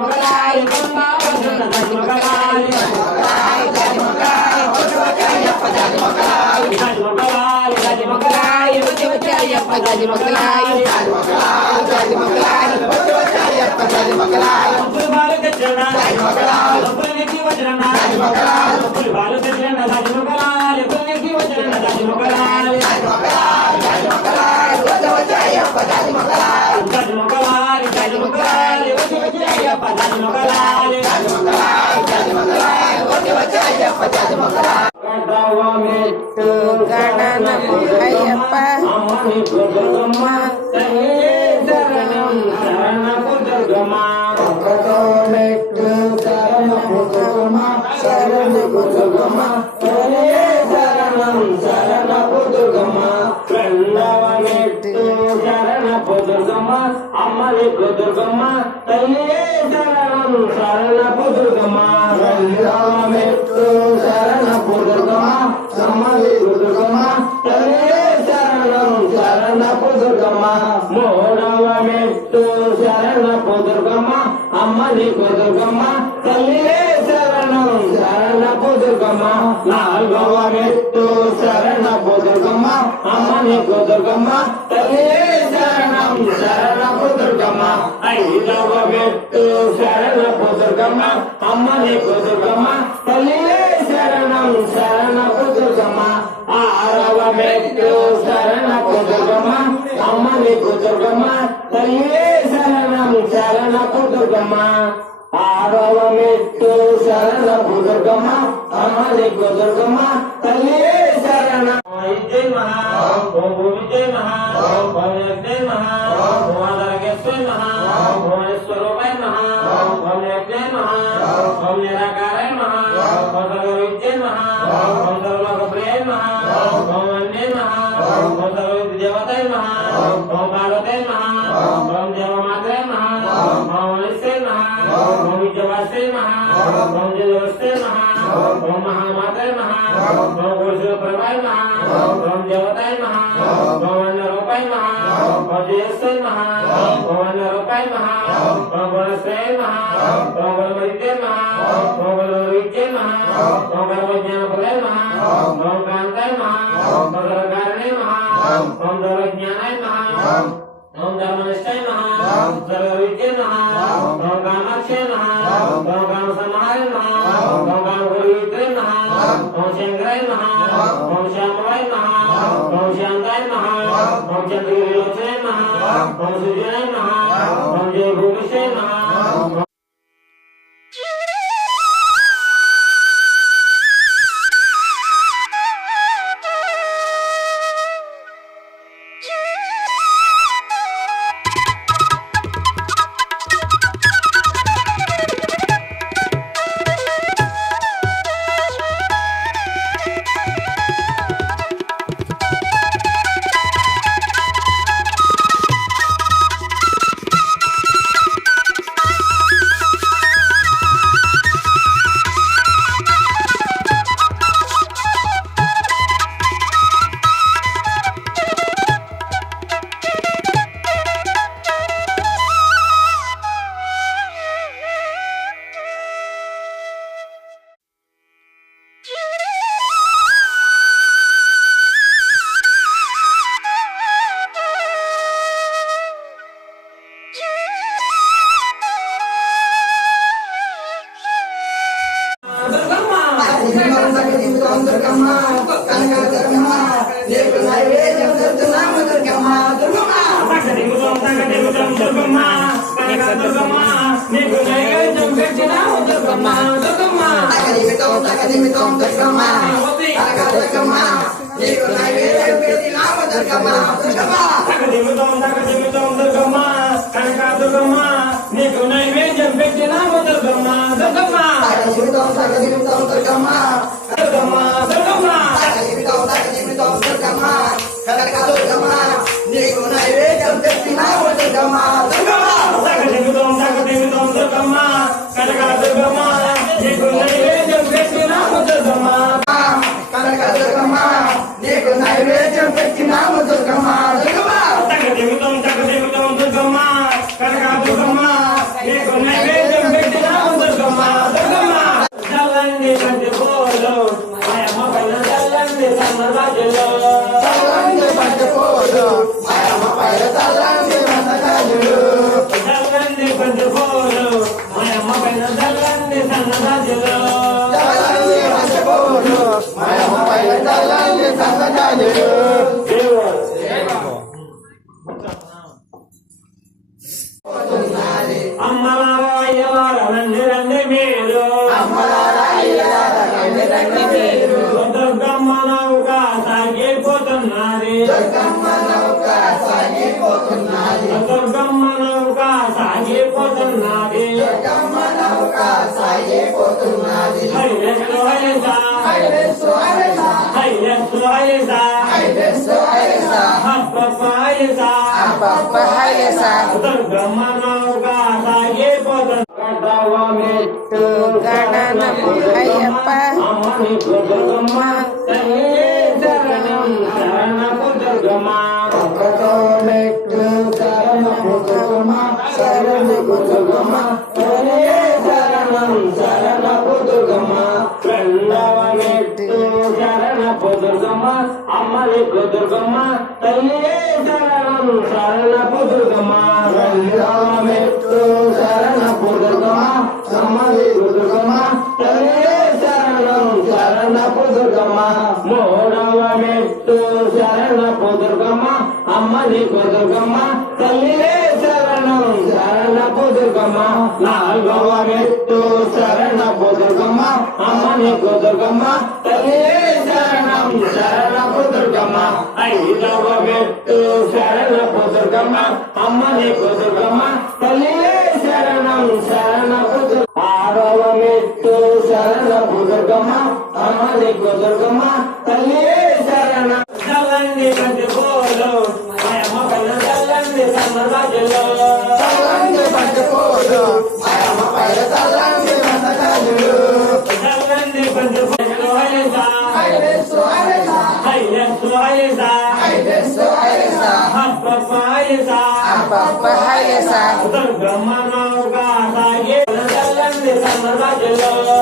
మొగలాయి కొండావజన దది మొగలాయి దది మొగలాయి వచ్చయ్యప్ప దది మొగలాయి దది మొగలాయి దది మొగలాయి వచ్చయ్యప్ప దది మొగలాయి దది మొగలాయి దది మొగలాయి వచ్చయ్యప్ప దది మొగలాయి పులిబాలు తెచ్చన దది మొగలాయి పులికి వజ్రన దది మొగలాయి పులిబాలు తెచ్చన దది మొగలాయి పులికి వజ్రన దది మొగలాయి దది మొగలాయి దది మొగలాయి వచ్చయ్యప్ప దది మొగలాయి దది మొగలాయి దది మొగలాయి వచ్చయ్యప్ప దది మొగలాయి దది మొగలాయి దది మొగలాయి వచ్చయ్యప్ప దది మొగలాయి మెట్టు గణనము అయ్యప్ప దుర్గమ్మ శరణం శరణపు దుర్గమ్మ మెట్టు శరణము దుర్గమ్మ శరణపు దుర్గమ్మ శరణం శరణపు దుర్గమ్మ రెండవ మెట్టు శరణపు దుర్గమ్మ అమ్మలికు దుర్గమ్మ తల్లి శరణం శరణపు దుర్గమ్మ రెండవ మెట్టు శరణపు దుర్గమ్మ అమ్మలికు దుర్గమ్మ తల్లి శరణం శరణపు దుర్గమ్మ మూడవ మెట్టు శరణపు దుర్గమ్మ అమ్మలికు దుర్గమ్మ తల్లి శరణం శరణపు దుర్గమ్మ నాలుగవ మెట్టు శరణపు దుర్గమ్మ అమ్మలికు దుర్గమ్మ తల్లి శరణం శరణపు దుర్గమ్మ ఐదవ మెట్టు శరణపు దుర్గమ్మ అమ్మలికు దుర్గమ్మ తల్లి శరణం శరణపు దుర్గమ్మ ఆరవ మెట్టు శరణపు దుర్గమ్మ అమ్మలికు దుర్గమ్మ తల్లి శరణం శరణపు దుర్గమ్మ ఆరవ మెట్టు శరణపు దుర్గమ్మ అమ్మలికు దుర్గమ్మ తల్లి శరణం విజయ మహా ఓం విజయ మహా ఓం యజ్ఞ మహా ఓం ఆదరగస్వ మహా ఓం స్వరూపాయ మహా ఓం యజ్ఞ మహా ఓం నిరాకారాయ మహా ఓం సర్వ విజయ మహా ఓం సర్వలోక ప్రియ మహా ఓం అన్య మహా ఓం సర్వ దేవతాయ మహా ఓం పార్వతాయ మహా ఓం దేవమాత్రాయ మహా ఓం అనిశ్చయ మహా ఓం విద్యవాస్య మహా ఓం జయవస్య మహా ఓం మహామాత్రాయ మహా ఓం పురుష ప్రభాయ మహా ఓం దేవతాయ మహా ఓం అన్నరూపాయ మహా ఓం జయస్య మహా ఓం అన్నరూపాయ మహా ఓం గుణశ్రేయ మహా ఓం గుణమరిత్య మహా ఓం గుణవిద్య మహా ఓం గర్వజ్ఞాన ప్రదాయ మహా ఓం కాంతాయ మహా ఓం సర్వకారణే మహా ఓం సర్వజ్ఞానాయ మహా ఓం ధర్మనిష్టాయ మహా ఓం సర్వవిద్య మహా ఓం కామాక్షయ మహా ఓం కామ సమాహాయ మహా ఓం కామ గురువిద్య మహా ఓం శంకరాయ మహా ఓం శ్యామలాయ మహా ఓం శాంతాయ మహా ఓం చంద్రగిరిలోచనాయ మహా ఓం సుజనాయ మహా ఓం జయ భూమిషయ మహా నీకు నైవేద్యం చల్లండి సన్నజాజులు చల్లండి వర్షపోలు మాయమ్మ పైన చల్లండి సన్నజాజులు అమ్మలారా అయ్యలారా రండి రండి మీరు అమ్మలారా అయ్యలారా రండి రండి మీరు దుర్గమ్మ నౌక సాగిపోతున్నది దుర్గమ్మ నౌక సాగిపోతున్నది దుర్గమ్మ నౌక సాగిపోతున్నది దుర్గమ్మ నౌక సాగిపోతున్నది హైలెస్సు హైలెసా హైలెస్సు హైలెసా హైలెస్సు హైలెసా హైలెస్సు హైలెసా అప్పప్ప హైలెసా అప్పప్ప హైలెసా దుర్గమ్మ నౌక సాగిపోతున్నది కడవ మెట్టు గణనము అయ్యప్ప అమ్మని దుర్గమ్మ తల్లి శరణం శరణపు దుర్గమ్మ ఒకటో మెట్టు శరణము దుర్గమ్మ శరణము దుర్గమ్మ తల్లి శరణం శరణపు దుర్గమ్మ రెండవ మెట్టు శరణపు దుర్గమ్మ అమ్మని దుర్గమ్మ తల్లి శరణం శరణపు దుర్గమ్మ రెండవ మెట్టు శరణపు దుర్గమ్మ అమ్మని దుర్గమ్మ తల్లి శరణం శరణపు దుర్గమ్మ మూడవ మెట్టు శరణపు దుర్గమ్మ అమ్మని దుర్గమ్మ తల్లి శరణం శరణపు దుర్గమ్మ నాలుగవ మెట్టు శరణపు దుర్గమ్మ అమ్మని దుర్గమ్మ తల్లి శరణం శరణపు దుర్గమ్మ ఐదవ మెట్టు శరణపు దుర్గమ్మ అమ్మని దుర్గమ్మ తల్లి శరణం శరణపు ఆరవ మెట్టు శరణపు దుర్గమ్మ అమ్మని దుర్గమ్మ తల్లి శరణం చల్లండి బంతి పోలు చల్లండి సన్నజాజులు చల్లండి బంతిపూలు మాయమ్మ పైన చల్లండి సన్నజాజులు చల్లండి బంతి పోలు హైలెసా హైలెస్సు హైలెసా హైలెస్సు హైలెసా హైలెస్సు హైలెసా అప్పప్ప హైలెసా అప్పప్ప హైలెసా దుర్గమ్మ నౌక సాగి చల్లండి సన్నజాజులు